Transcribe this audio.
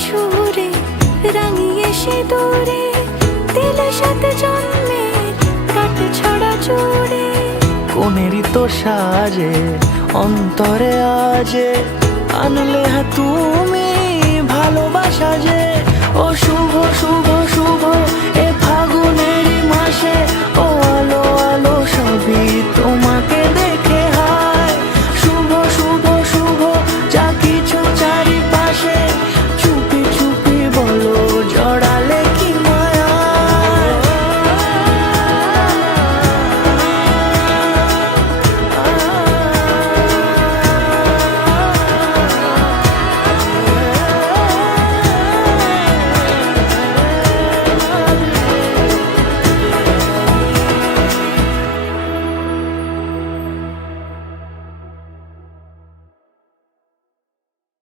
সুরে রাঙিয়ে সিঁদুরে দিলে সাথে জন্মে কাট ছড়া জুড়ে। কোনেরই তো সাজে অন্তরে আজে আনলে হ্যাঁ তুমি ভালোবাসা যে। ও শুভ শুভ শুভ এ